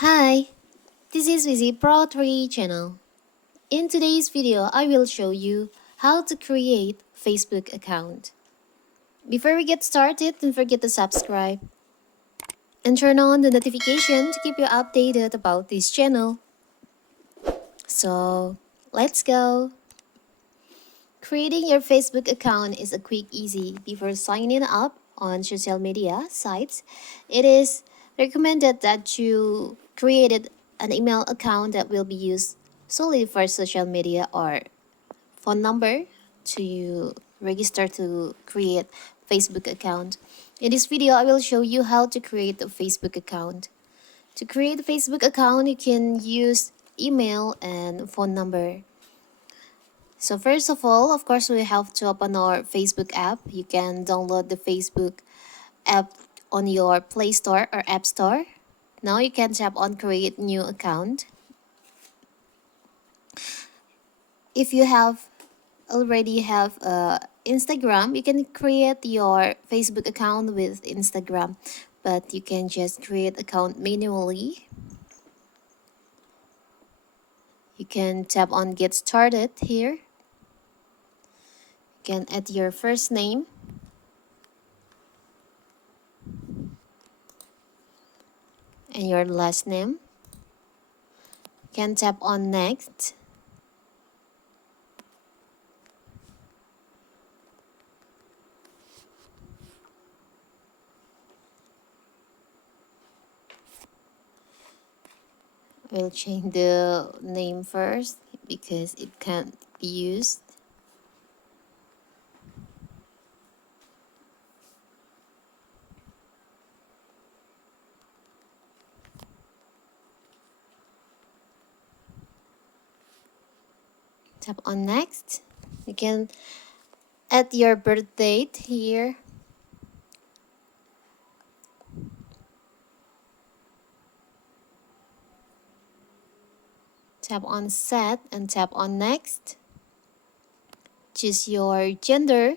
Hi, this is Vizi Pro 3 channel. In today's video, I will show you how to create Facebook account. Before we get started, don't forget to subscribe and turn on the notification to keep you updated about this channel. So, let's go. Creating your Facebook account is a quick easy. Before signing up on social media sites, it is recommended that you created an email account that will be used solely for social media or phone number to register to create Facebook account. In this video, I will show you how to create a Facebook account. To create a Facebook account, you can use email and phone number. So first of all, of course, we have to open our Facebook app. You can download the Facebook app on your Play Store or App Store. Now you can tap on create new account. If you already have Instagram, you can create your Facebook account with Instagram, but you can just create account manually. You can tap on get started here. You can add your first name and your last name. You can tap on next. We'll change the name first because it can't be used. Tap on next. You can add your birth date here. Tap on set and tap on next. Choose your gender.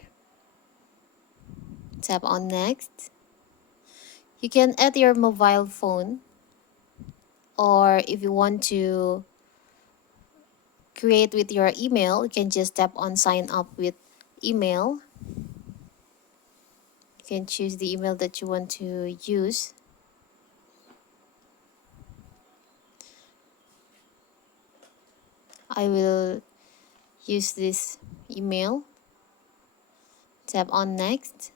Tap on next. You can add your mobile phone, or if you want to create with your email, you can just tap on sign up with email. You can choose the email that you want to use. I will use this email. Tap on next.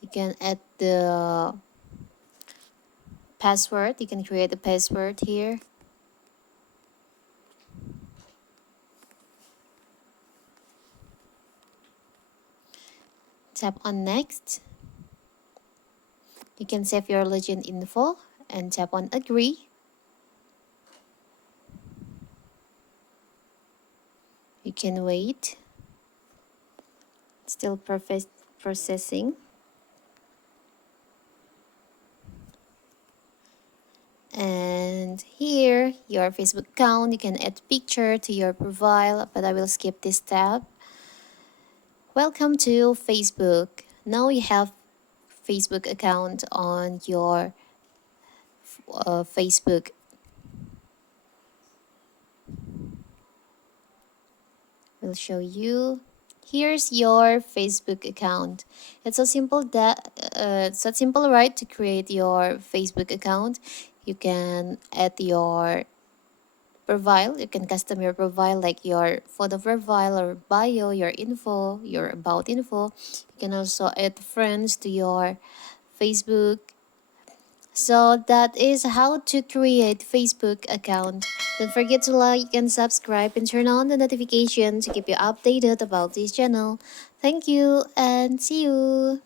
You can add the password. You can create a password here. Tap on next. You can save your login info and tap on agree. You can wait. It's still processing. And here, your Facebook account, you can add picture to your profile, but I will skip this tab. Welcome to Facebook. Now you have Facebook account on your Facebook. We'll show you. Here's your Facebook account. It's so simple right to create your Facebook account. You can add your profile. You can custom your profile like your photo profile or bio, your info, your about info. You can also add friends to your Facebook. So that is how to create Facebook account. Don't forget to like and subscribe and turn on the notification to keep you updated about this channel. Thank you and see you.